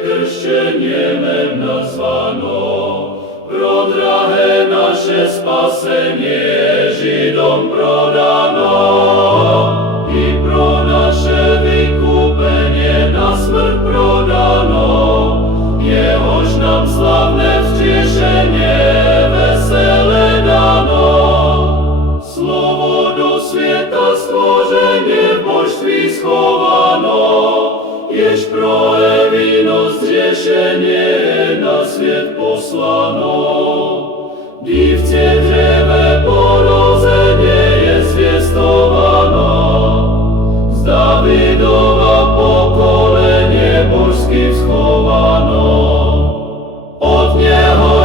kršćenjem nazvano, prodrahe naše spasenje Židom prodano, i pro naše vykupenje na smrt prodano, jehož nam slavné vtešenie vesele dano. Slovo do sveta stvořenie v božství schovano, jež pro evinosť řešenie na svět poslano. Dívce dřeve porozenie je zvěstovaná, z Davidova pokolenie božsky schovaná. Od něho